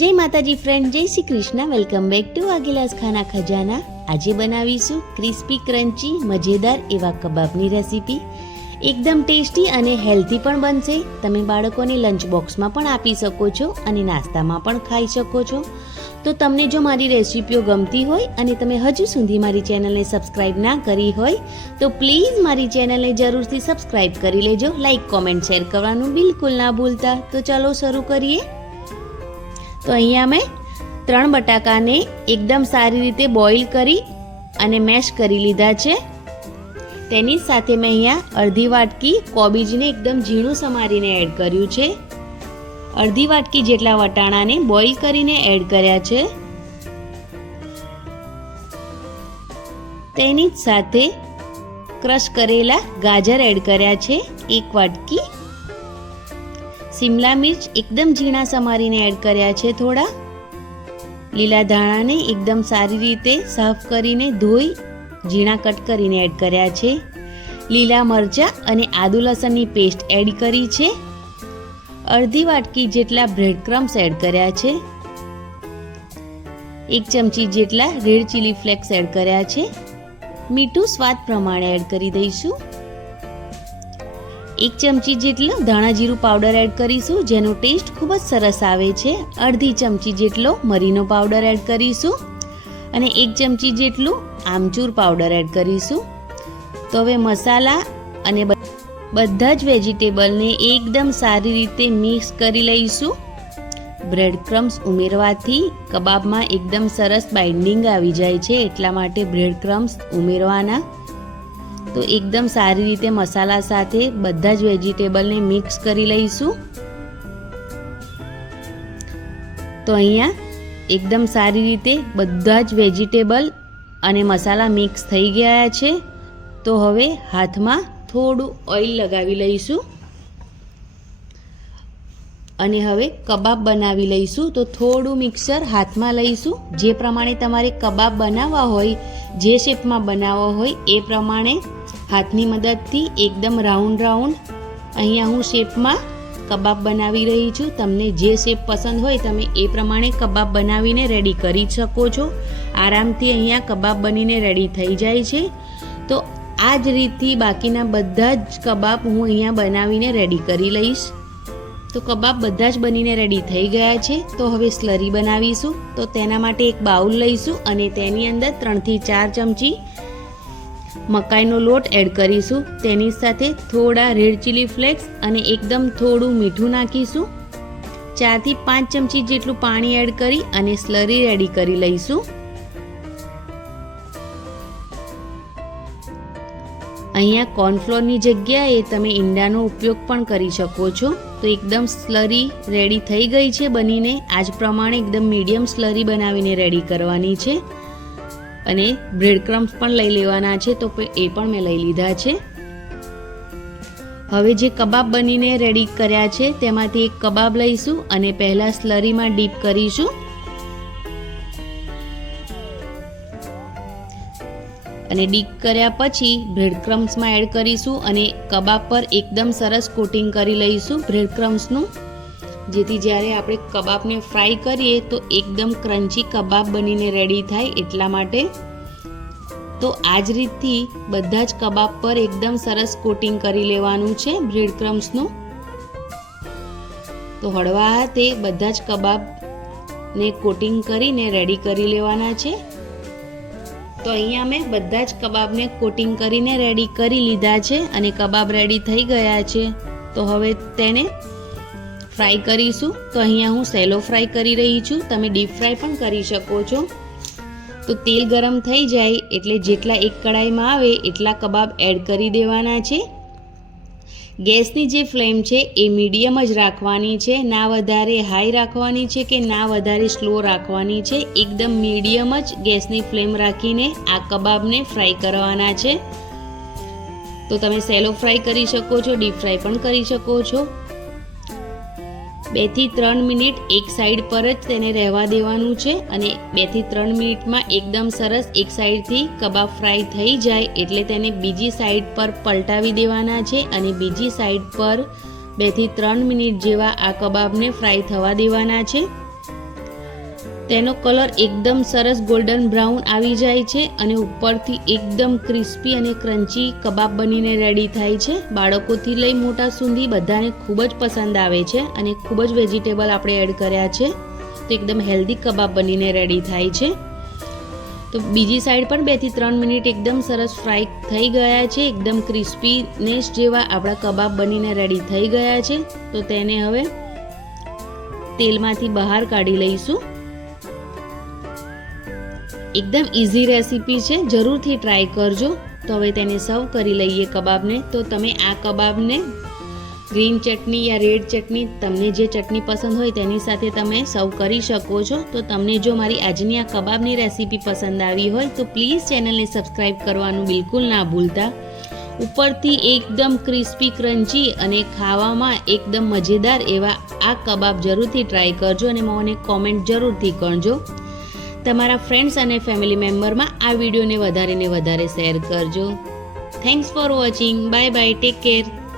જય માતાજી ફ્રેન્ડ, જય Shri Krishna. Welcome back to Vaghela's ખાના ખજાના. આજે બનાવીશું ક્રિસ્પી ક્રન્ચી મજેદાર એવા કબાબની રેસીપી. એકદમ ટેસ્ટી અને હેલ્ધી પણ બનશે. તમે બાળકોને લંચ બોક્સમાં પણ આપી શકો છો અને નાસ્તામાં પણ ખાઈ શકો છો. તો તમને જો મારી રેસીપીઓ ગમતી હોય અને તમે હજુ સુધી મારી ચેનલને સબસ્ક્રાઈબ ના કરી હોય તો પ્લીઝ મારી ચેનલને જરૂરથી સબસ્ક્રાઈબ કરી લેજો. લાઈક, કોમેન્ટ, શેર કરવાનું બિલકુલ ના ભૂલતા. તો ચાલો શરૂ કરીએ. તો અહીંયા મેં 3 બટાકાને એકદમ સારી રીતે બોઇલ કરી અને મેશ કરી લીધા છે. તેની સાથે મેં અહીંયા અડધી વાટકી કોબીજને એકદમ ઝીણું સમારીને એડ કર્યું છે. અડધી વાટકી જેટલા વટાણાને બોઇલ કરીને એડ કર્યા છે. તેની જ સાથે ક્રશ કરેલા ગાજર એડ કર્યા છે 1 વાટકી. શિમલા મિર્ચ એકદમ ઝીણા સમારીને એડ કર્યા છે થોડા. લીલા ધાણાને એકદમ સારી રીતે સાફ કરીને ધોઈ ઝીણા કટ કરીને એડ કર્યા છે. લીલા મરચાં અને આદુ લસણની પેસ્ટ એડ કરી છે. અડધી વાટકી જેટલા બ્રેડ ક્રમ્સ એડ કર્યા છે. 1 ચમચી જેટલા રેડ ચીલી ફ્લેક્સ એડ કર્યા છે. મીઠું સ્વાદ પ્રમાણે એડ કરી દઈશું. 1 ચમચી જેટલો ધાણા જીરું પાવડર એડ કરીશું, જેનો ટેસ્ટ ખૂબ જ સરસ આવે છે. અડધી ચમચી જેટલો મરીનો પાવડર એડ કરીશું અને 1 ચમચી જેટલું આમચૂર પાવડર એડ કરીશું. તો હવે મસાલા અને બધા જ વેજીટેબલને એકદમ સારી રીતે મિક્સ કરી લઈશું. બ્રેડ ક્રમ્સ ઉમેરવાથી કબાબમાં એકદમ સરસ બાઇન્ડિંગ આવી જાય છે, એટલા માટે બ્રેડ ક્રમ્સ ઉમેરવાના. તો એકદમ સારી રીતે મસાલા સાથે બધા જ વેજીટેબલને મિક્સ કરી લઈશું. તો અહીંયા એકદમ સારી રીતે બધા જ વેજીટેબલ અને મસાલા મિક્સ થઈ ગયા છે. તો હવે હાથમાં થોડું ઓઇલ લગાવી લઈશું અને હવે કબાબ બનાવી લઈશું. તો થોડું મિક્સર હાથમાં લઈશું. જે પ્રમાણે તમારે કબાબ બનાવવા હોય, જે શેપમાં બનાવવા હોય એ પ્રમાણે હાથની મદદથી એકદમ રાઉન્ડ અહીંયા હું શેપમાં કબાબ બનાવી રહી છું. તમને જે શેપ પસંદ હોય તમે એ પ્રમાણે કબાબ બનાવીને રેડી કરી શકો છો. આરામથી અહીંયા કબાબ બનીને રેડી થઈ જાય છે. તો આ જ રીતથી બાકીના બધા જ કબાબ હું અહીંયા બનાવીને રેડી કરી લઈશ. તો કબાબ બધા જ બનીને રેડી થઈ ગયા છે. તો હવે સ્લરી બનાવીશું. તો તેના માટે એક બાઉલ લઈશું અને તેની અંદર 3 થી 4 ચમચી મકાઈનો લોટ એડ કરીશું. તેની સાથે થોડા રેડ ચીલી ફ્લેક્સ અને એકદમ થોડું મીઠું નાખીશું. 4 થી 5 ચમચી જેટલું પાણી એડ કરી અને સ્લરી રેડી કરી લઈશું. અહીંયા કોર્નફ્લોરની જગ્યાએ તમે ઈંડાનો ઉપયોગ પણ કરી શકો છો. તો એકદમ સ્લરી રેડી થઈ ગઈ છે બનીને. આ જ પ્રમાણે એકદમ મીડિયમ સ્લરી બનાવીને રેડી કરવાની છે. અને બ્રેડ ક્રમ્સ પણ લઈ લેવાના છે, તો એ પણ મેં લઈ લીધા છે. હવે જે કબાબ બનીને રેડી કર્યા છે તેમાંથી એક કબાબ લઈશું અને પહેલા સ્લરીમાં ડીપ કરીશું. અને ડીપ કર્યા પછી બ્રેડ ક્રમ્સમાં એડ કરીશું અને કબાબ પર એકદમ સરસ કોટિંગ કરી લઈશું બ્રેડ ક્રમ્સનું, જેથી જ્યારે આપણે કબાબને ફ્રાય કરીએ તો એકદમ ક્રન્ચી કબાબ બનીને રેડી થાય એટલા માટે. તો આ જ રીતથી બધા જ કબાબ પર એકદમ સરસ કોટિંગ કરી લેવાનું છે બ્રેડ ક્રમ્સનું. તો હળવા હાથે બધા જ કબાબને કોટિંગ કરીને રેડી કરી લેવાના છે. તો અહીંયા મેં બધા જ કબાબને કોટિંગ કરીને રેડી કરી લીધા છે અને કબાબ રેડી થઈ ગયા છે. તો હવે તેને ફ્રાય કરીશું. તો અહીંયા હું સેલો ફ્રાય કરી રહી છું. તમે ડીપ ફ્રાય પણ કરી શકો છો. તો તેલ ગરમ થઈ જાય એટલે જેટલા એક કડાઈમાં આવે એટલા કબાબ એડ કરી દેવાના છે. ગેસની જે ફ્લેમ છે એ મીડિયમ જ રાખવાની છે, ના વધારે હાઈ રાખવાની છે કે ના વધારે સ્લો રાખવાની છે. એકદમ મીડિયમ જ ગેસની ફ્લેમ રાખીને આ કબાબને ફ્રાય કરવાના છે. તો તમે સેલો ફ્રાય કરી શકો છો, ડીપ ફ્રાય પણ કરી શકો છો. 2 થી 3 મિનિટ એક સાઈડ પર જ તેને રહેવા દેવાનું છે અને 2 થી 3 મિનિટમાં એકદમ સરસ એક સાઈડથી કબાબ ફ્રાય થઈ જાય એટલે તેને બીજી સાઈડ પર પલટાવી દેવાના છે અને બીજી સાઈડ પર 2 થી 3 મિનિટ જેવા આ કબાબને ફ્રાય થવા દેવાના છે. તેનો કલર એકદમ સરસ ગોલ્ડન બ્રાઉન આવી જાય છે અને ઉપરથી એકદમ ક્રિસ્પી અને ક્રન્ચી કબાબ બનીને રેડી થાય છે. બાળકોથી લઈ મોટા સુધી બધાને ખૂબ જ પસંદ આવે છે અને ખૂબ જ વેજીટેબલ આપણે એડ કર્યા છે, તો એકદમ હેલ્ધી કબાબ બનીને રેડી થાય છે. તો બીજી સાઈડ પણ 2 થી 3 મિનિટ એકદમ સરસ ફ્રાય થઈ ગયા છે. એકદમ ક્રિસ્પીનેસ જેવા આપણા કબાબ બનીને રેડી થઈ ગયા છે. તો તેને હવે તેલમાંથી બહાર કાઢી લઈશું. એકદમ ઇઝી રેસીપી છે, જરૂરથી ટ્રાય કરજો. તો હવે તેને સર્વ કરી લઈએ કબાબને. તો તમે આ કબાબને ગ્રીન ચટણી યા રેડ ચટણી, તમને જે ચટણી પસંદ હોય તેની સાથે તમે સર્વ કરી શકો છો. તો તમને જો મારી આજની આ કબાબની રેસીપી પસંદ આવી હોય તો પ્લીઝ ચેનલને સબસ્ક્રાઈબ કરવાનું બિલકુલ ના ભૂલતા. ઉપરથી એકદમ ક્રિસ્પી ક્રન્ચી અને ખાવામાં એકદમ મજેદાર એવા આ કબાબ જરૂરથી ટ્રાય કરજો અને મને કોમેન્ટ જરૂરથી કરજો. તમારા ફ્રેન્ડ્સ અને ફેમિલી મેમ્બરમાં આ વિડીયોને વધારે શેર કરજો. Thanks for watching. Bye bye. Take care.